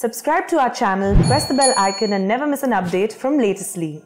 Subscribe to our channel, press the bell icon and never miss an update from Latestly.